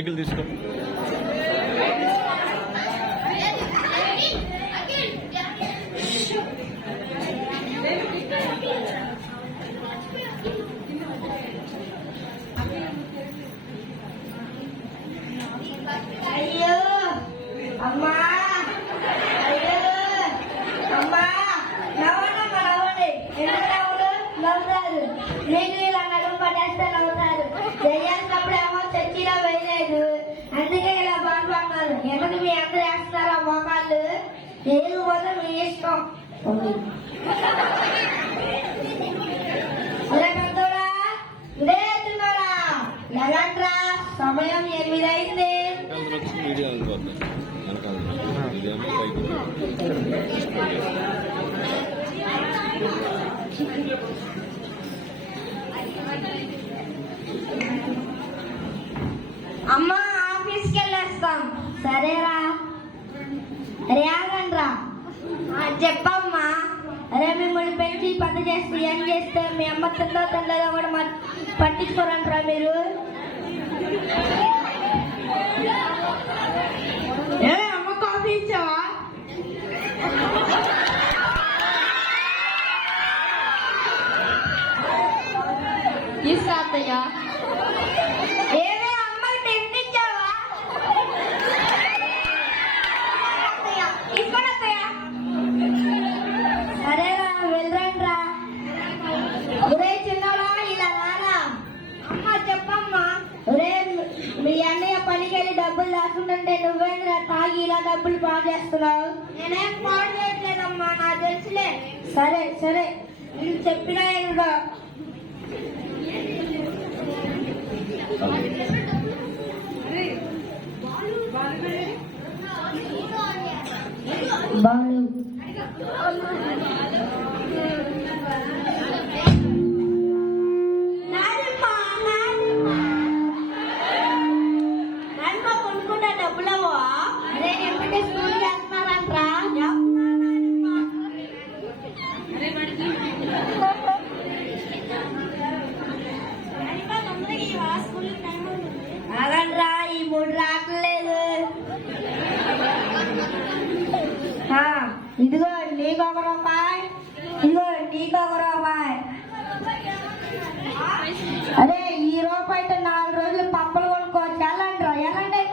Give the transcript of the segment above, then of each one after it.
మైకులు తీసుకో. అయ్యో అమ్మా, అయ్యో అమ్మా, నవ్వండి నవ్వండి. ఎందుకు నవ్వుతారు? మీకు ఇలా నడుము పడేస్తే నవ్వుతారు. చేయాల్సినప్పుడు ఏమో చర్చిలో వేయలేదు, అందుకే ఇలా బాధపడతారు. ఎందుకు మీ అందరు వేస్తున్నారు ఆ మోకాళ్ళు? ఏకపోతే మీ ఇష్టం. ఎలాంట్రా? సమయం 8 అయింది. అమ్మా ఆఫీస్కి వెళ్ళేస్తాం. సరేరా. అరే ఆగండ్రా. చెప్పమ్మా. అరే మిమ్మల్ని పెంచి పని చేస్తే ఏం చేస్తే మీ అమ్మ తిందో తిందో కూడా పట్టించుకోరంటారా మీరు? అమ్మ కాఫీ ఇచ్చావా? తీసుకో అత్తయ్య. ఏమే అమ్మకి టెస్ట్ ఇచ్చావా? తీసుకోండి అత్తయ్య. సరేరా వెళ్ళరండ్రా. ఒరే చిన్నోడా ఇలా రారా. అమ్మ చెప్పమ్మా. ఒరే మీ అన్నయ్య పనికి వెళ్ళి డబ్బులు దాచుకుంటుంటే నువ్వేంద్రా తాగి ఇలా డబ్బులు పాడు చేస్తున్నావు? నేనేం పాడు చేయట్లేదమ్మా, నాకు తెలుసులే. సరే సరే నేను చెప్పినా ఏంటో. బాలు కొనుక్కుంటా డబ్బులవా? అరే ఎప్పటి స్కూల్ చేస్తున్నారంట్రా? అగండ్రా, ఈ 3 రావట్లేదు. ఇదిగో నీకు 1 రూపాయి, ఇదిగో నీకు 1 రూపాయి. అరే ఈ రూపాయితో 4 రోజులు పప్పులు కొనుక్కోవచ్చు. వెళ్ళండ్రా వెళ్ళండి.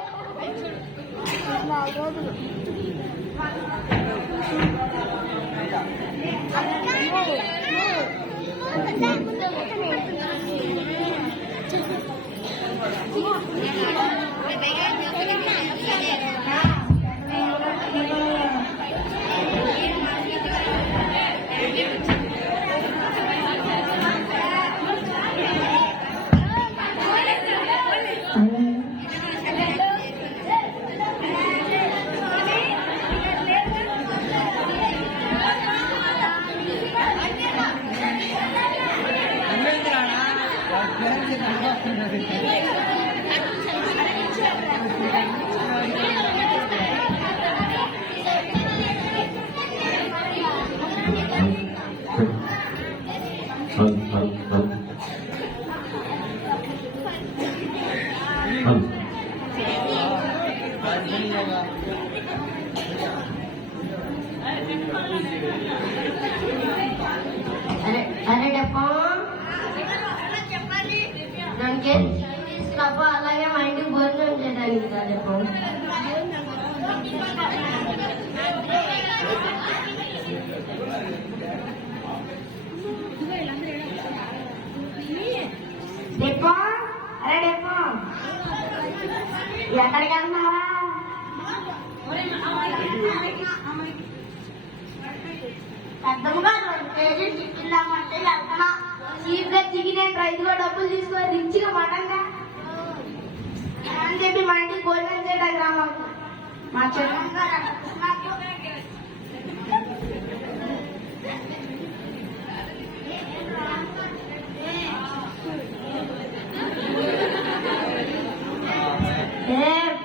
అరే డబ్బా అలాగే మా ఇంటికి భోజనం చేయడానికి డబ్బా. డెప్పా అరే డెప్పా ఎక్కడికి వెళ్తున్నారా? పెద్దమ్మగా 2 కేజీలు చికెన్ తెమ్మంటే వెళ్తున్నా. చీప్ గా చికెన్ ఏంట్రా? ఇదిగో డబ్బులు తీసుకొని రిచ్గా మటన్గా అని చెప్పి మా ఇంటికి భోజనం చేయడానికి రామా. మా చిన్న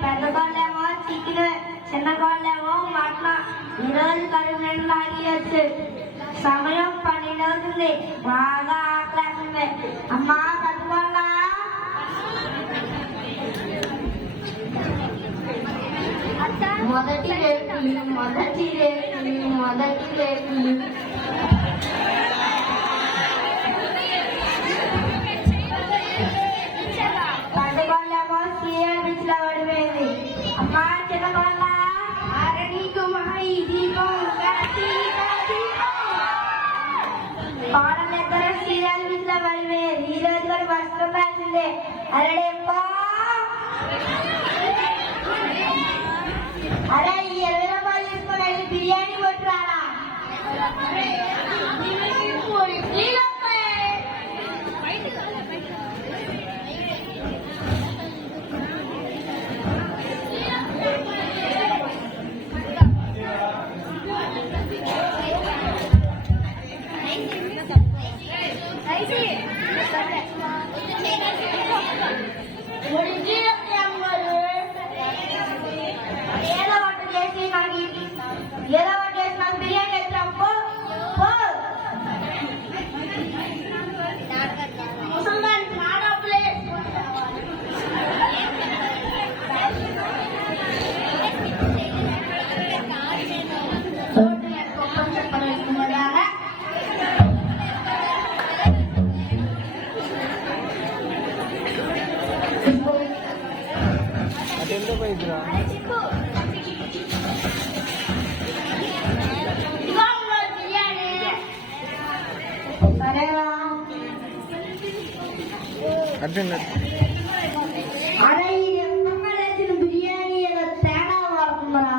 పెద్ద కోళ్ళేమో చికెన్, చిన్న కోళ్ళేమో మటన్. ఈరోజు కడుపు నిండా తాగియచ్చు. సమయం 12 అవుతుంది. బాగా ఆకలేస్తుంది. అమ్మా పెద్ద కోళ్ళ మొదటి రేపు పండుగలేమో సీరియల్ పిచ్చిలో పడిపోయింది. అమ్మా చిన్నగోళ్ళ నీకు మహి దీపం పాడలిద్దరూ సీరియల్ పిచ్చిలో పడిపోయింది. ఈ రోజు కూడా ఫస్ట్ రాసిందే. అరే అరే ఈ 20 రూపాయలు తీసుకుని వెళ్ళి బిర్యానీ కొట్టురారా. ఏదో ఒకటి చేసి నాకు బిర్యానీ వచ్చాము. ముసల్దానికి నా డబ్బులే. అటెంతో పోయిద్దురా. అరే ఈ ఎమ్మెల్యేసిన బిర్యానీ ఏదో తేడా పడుతుందరా.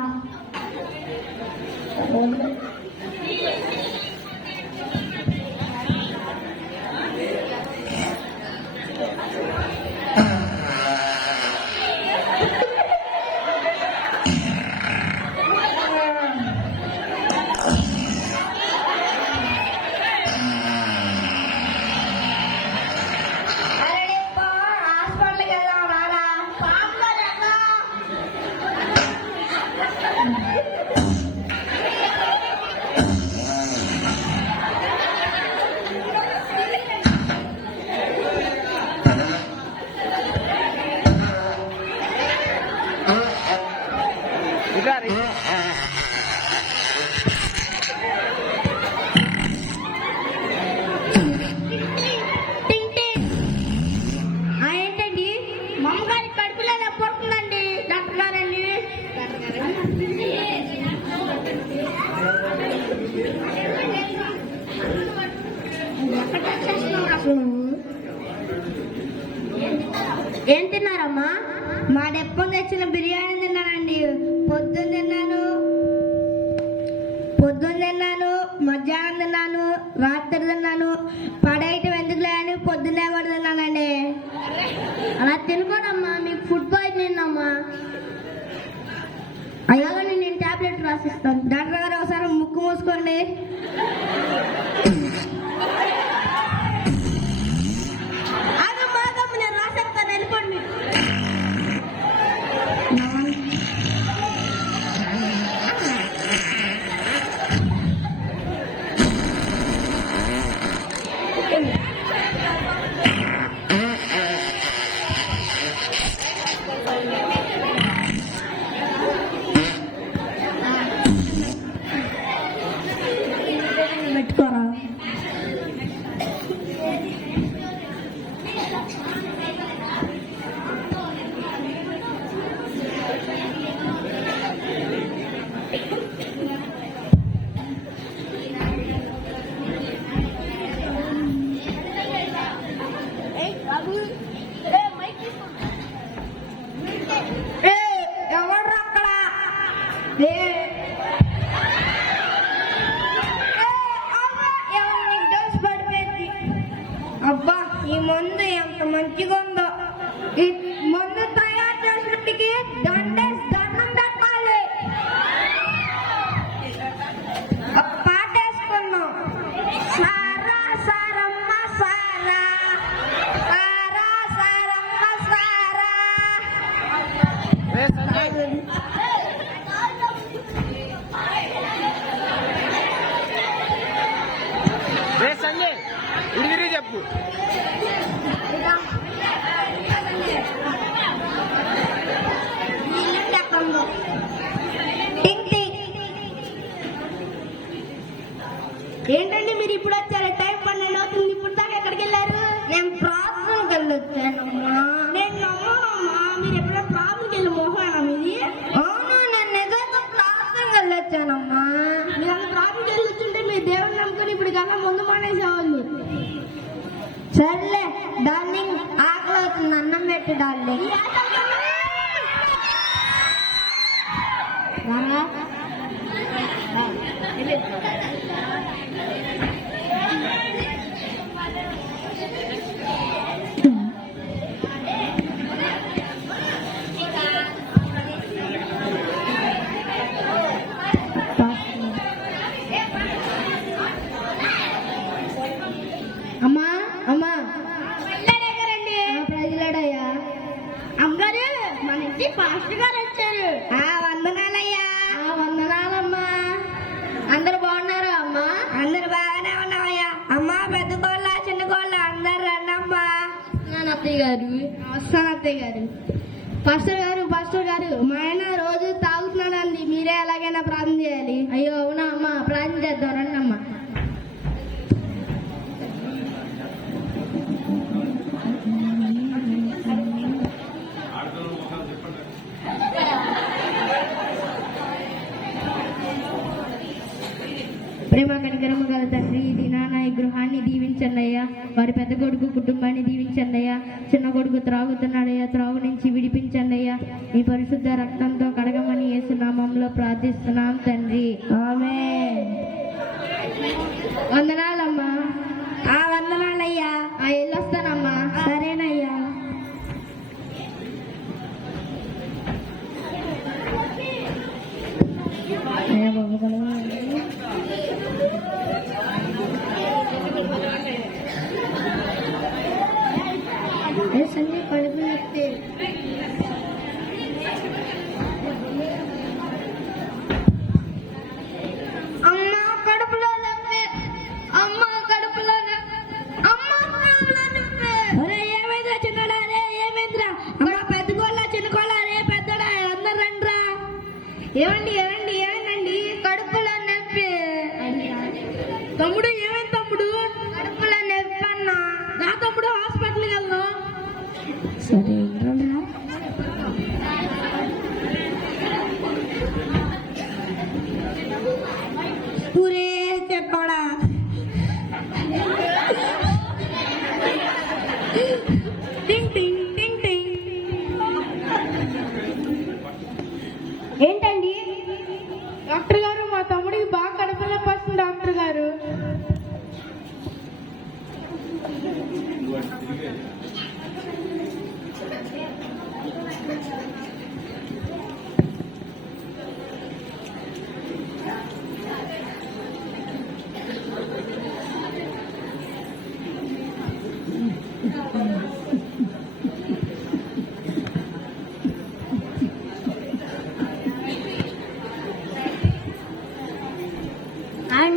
ఏంటండి మమ్మగారి కడుపులో పడుతుందండి డాక్టర్ గారండి. ఏం తిన్నారమ్మా? మా డెప్పం తెచ్చిన బిర్యానీ తిన్నానండి. పొద్దున్న తిన్నాను, మధ్యాహ్నం తిన్నాను, రాత్రి తిన్నాను. పడేయటం ఎందుకులే అని పొద్దున్నే కూడా తిన్నానండి. అలా తినకూడమ్మా, మీకు ఫుడ్ పాయిజన్ అమ్మా. అయ్యాగా నేను టాబ్లెట్ రాసిస్తాను. డాక్టర్ గారు ఒకసారి ముక్కు మూసుకోండి. నేను రాసేస్తాను, వెళ్ళిపోండి. పెట్టుకోరా. ఎవరు అక్కడ? అబ్బా ఈ మందు ఎంత మంచిగా ఉందో. ఈ మందు తయారు చేసినట్టుకి దండం పెట్టాలి. పాట వేసుకున్నాం. సారా సారమ్మ సారా, సారా సారమ్మ సారా. సంజయ్ ఇడిగిరి చెప్పు. ఇల్లు ఏంటండి మీరు ఇప్పుడు వచ్చారు? టైం 12 అవుతుంది. ఇప్పుడు దాకా ఎక్కడికి వెళ్ళారు? నేను ప్రార్థనకి వెళ్ళొచ్చానమ్మా. నేను నమ్మనమ్మా. మీరు ఎప్పుడైనా ప్రార్థనకి వెళ్ళి మోహనా మీది? అవును, నేను నిజంగా ప్రార్థనకి వెళ్ళొచ్చానమ్మా. మీరు అలా ప్రార్థనకి వెళ్ళొచ్చుంటే మీ దేవుని నమ్ముకొని ఇప్పుడు కన్నా ముందు మానేసేవాళ్ళు. సర్లే డార్లింగ్, ఆకలి అవుతుంది, అన్నం పెట్టు డార్లింగ్. అమ్మా అమ్మా ప్రజలాడయ్యా. అమ్మగారు, మన ఇంటి పాస్టర్ గారు వచ్చారు. వందనాలయ్యా. వందనాలమ్మా. అందరు బాగున్నారా అమ్మా? అందరు బాగానే ఉన్నామయ్యా. అమ్మా, పెద్ద కోళ్ళ చిన్న కోళ్ళ అందరు రండమ్మా. అత్తయ్య గారు వస్తాను. అత్తయ్య గారు. పాస్టర్ గారు మా ఆయన రోజు తాగుతున్నాడండి. మీరే ఎలాగైనా ప్రార్థన చేయాలి. అయ్యో అవునా అమ్మా, ప్రార్థన చేద్దాం రండి అమ్మా. ప్రేమ కనికరము గల తండ్రి, ఈ దినాన ఈ గృహాన్ని దీవించండి అయ్యా. వారి పెద్ద కొడుకు కుటుంబాన్ని దీవించండి అయ్యా. చిన్న కొడుకు త్రాగుతున్నాడయ్యా, త్రాగు నుంచి విడిపించండి అయ్యా. మీ పరిశుద్ధ రక్తంతో కడగమని యేసు నామములో ప్రార్థిస్తున్నాం తండ్రి, ఆమేన్. వందనాలమ్మా. వందనాలయ్యా. వెళ్ళొస్తానమ్మా. సరేనయ్యా. సంజయ్ కడుపు నొప్పి. అమ్మ కడుపులో నొప్పి. అమ్మ కడుపులో నొప్పి. అమ్మ కడుపులో నొప్పి. ఏమైందిరా చిన్నడా? రే ఏమైందిరా? అమ్మ పెద్ద కోళ్ళ చిన్న కోళ్ళ రే పెద్దడా అందరు రండిరా. ఏమండి ఏమైందండి? కడుపులో నొప్పి. తమ్ముడు ఏమైంది తమ్ముడు? కడుపులో నొప్పి అన్నా. నా తమ్ముడు హాస్పిటల్కి వెళ్దాం. సరే పూరే చెప్పడా. ఏంటండి? డాక్టర్ గారు, మా తమ్ముడికి బాగా కడుపులో నొప్పి వస్తుంది డాక్టర్ గారు.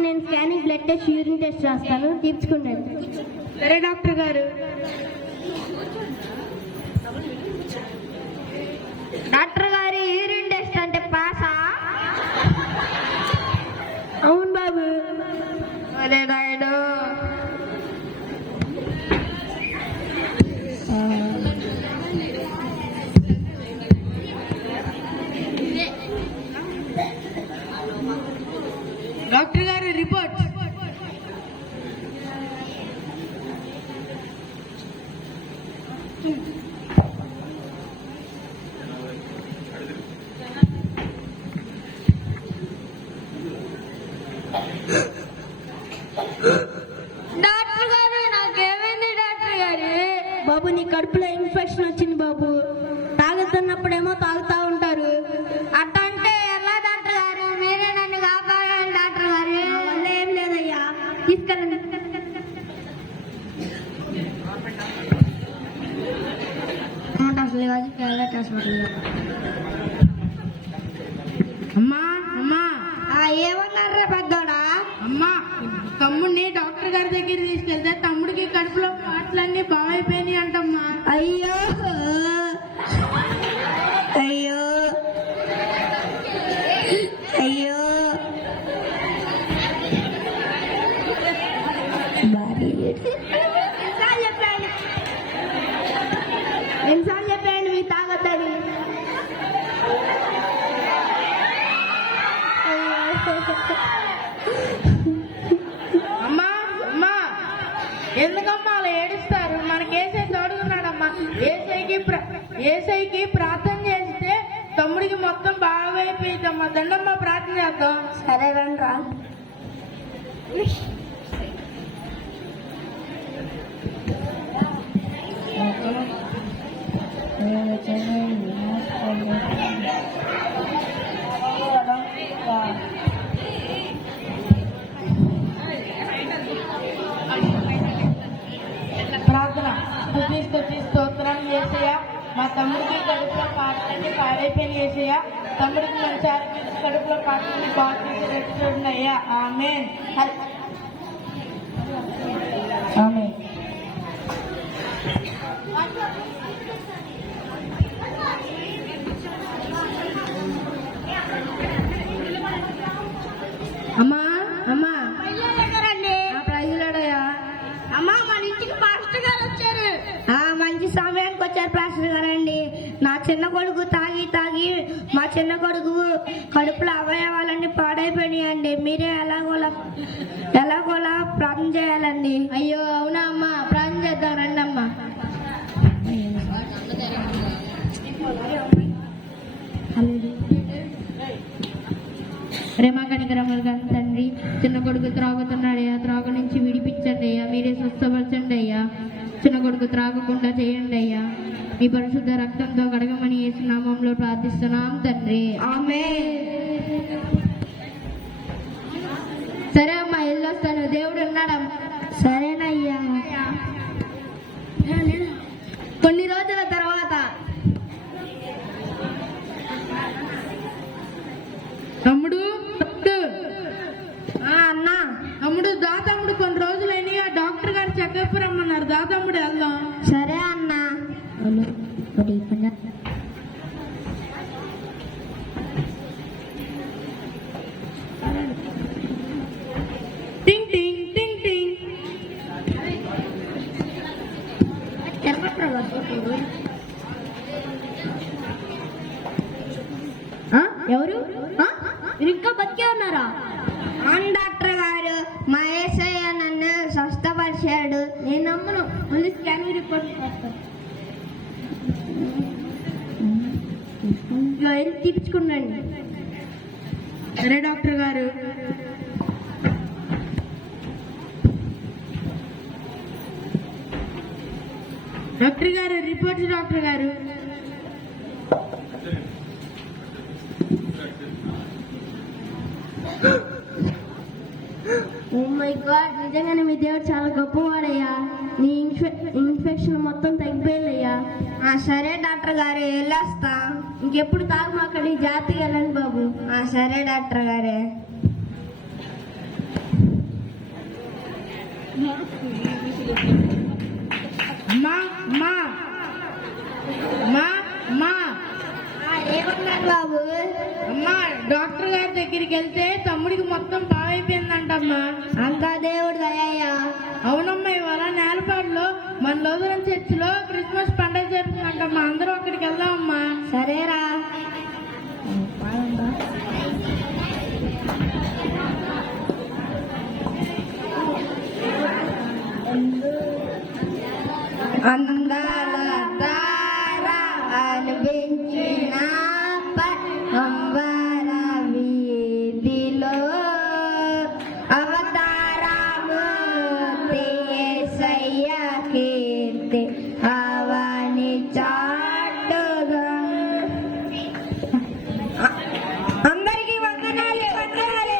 నేను scanning, blood test, urine test రాస్తాను, తీర్చుకున్నాను. సరే డాక్టర్ గారు. డాక్టర్ గారు, యూరిన్ టెస్ట్ అంటే పాసా? అవును బాబు. అరే నాయుడు. డాక్టర్ గారు రిపోర్ట్. డాక్టర్ గారు, నాకేమైంది డాక్టర్ గారు? బాబు, నీ కడుపులో ఇన్ఫెక్షన్ వచ్చింది బాబు. తాగుతున్నప్పుడేమో తాగుతా ఉంటారు. అట్లా అంటే ఎలా డాక్టర్ గారు? మీరే నన్ను కాపాడాలి డాక్టర్ గారు. వల్ల ఏం లేదయ్యా, తీసుకెళ్ళండి. అమ్మా అమ్మా. ఏమన్నారా పెద్దోడా? అమ్మా, తమ్ముడిని డాక్టర్ గారి దగ్గర తీసుకెళ్తే తమ్ముడికి కడుపులో పాటలన్నీ బాగైపోయినాయి అంటమ్మా. అయ్యో అయ్యో అయ్యో. ఎందుకమ్మా అలా ఏడుస్తారు? మనకి ఏసై తోడుకున్నాడమ్మా. ఏసైకి ప్రార్థన చేస్తే తమ్ముడికి మొత్తం బాగా అయిపోయిందమ్మా. దండమ్మా, ప్రార్థన చేద్దాం. సరే రండ్రా. ప్రార్థన. స్తోత్రం యేసయ్య. మా తమ్ముడికి కడుపులో పాటలన్నీ పాడైపోయిన యేసయ్య. తమ్ముడికి మంచి ఆరోగ్యం, కడుపులో పాటలన్నీ బాగా చేసి చూడండి అయ్యా. ఆమేన్. ఆమేన్. అమ్మా అమ్మా ప్రైజులాడయ్యా. అమ్మా, మన ఇంటికి పాస్టర్ గారు వచ్చారు. మంచి సమయానికి వచ్చారు పాస్టర్ గారు అండి. నా చిన్న కొడుకు తాగి మా చిన్న కొడుకు కడుపులో అవయవాలన్నీ పాడైపోయినాయండి. మీరే ఎలాగోలా ప్రార్థన చేయాలండి. అయ్యో అవునా అమ్మా, ప్రార్థన చేద్దాం రండి అమ్మా. ప్రేమకనికరములు కానీ తండ్రి, చిన్న కొడుకు త్రాగుతున్నాడయ్యా, త్రాగు నుంచి విడిపించండి అయ్యా. మీరే స్వస్థపరచండి అయ్యా. చిన్న కొడుకు త్రాగకుండా చేయండి అయ్యా. మీ పరిశుద్ధ రక్తంతో కడగమని యేసు నామములో ప్రార్థిస్తున్నాం తండ్రి. ఆమేన్. సరే అమ్మా, వెళ్ళొస్తాను. దేవుడు ఉన్నాడమ్మా. సరేనయ్యా. కొన్ని రోజుల తర్వాత తమ్ముడు అన్నా, తమ్ముడు దాతమ్ముడు కొన్ని రోజులైన డాక్టర్ గారు చెకప్ రమ్మన్నారు. దాతమ్ముడు వెళ్దాం. సరే అన్నా. టింగ్ టింగ్ టింగ్ టింగ్. ఎవరు? మీరు ఇంకా బతికే ఉన్నారా? అవును డాక్టర్ గారు, మా యేసయ్య నన్ను స్వస్థపరిచాడు. నేను నమ్మను. మళ్ళీ స్కానింగ్ రిపోర్ట్ వెళ్ళి తీపించుకున్నాండి. సరే డాక్టర్ గారు. డాక్టర్ గారు, రిపోర్ట్స్ డాక్టర్ గారు. ఓ మై గాడ్, నిజంగానే మీ దేవుడు చాలా గొప్పవాడయ్యా. నీ ఇన్ఫెక్షన్ మొత్తం తగ్గిపోయిందయ్యా. సరే డాక్టర్ గారు, వెళ్ళొస్తా. ఇంకెప్పుడు తాగమాకండి, జాగ్రత్తగా వెళ్ళండి బాబు. సరే డాక్టర్ గారే. అమ్మా అమ్మా అమ్మా అమ్మా. ఏమన్నారు బాబు? అమ్మా, డాక్టర్ గారి దగ్గరికి వెళ్తే తమ్ముడికి మొత్తం బాగైపోయిందంటమ్మా. అంతా దేవుడు దయయ్యా. అవునమ్మా, ఇవాళ నేలపాడులో మన లోదరం చర్చిలో క్రిస్మస్ పండుగ జరుగుతుందంటమ్మా. అందరూ అక్కడికి వెళ్దామమ్మా. సరేరా. అందాల తార అనిపించిన అంబర వీధిలో అవతారమూర్తి యేసయ్య కీర్తి అవని చాటుగా. అందరికీ వందనాలు, వందనాలు.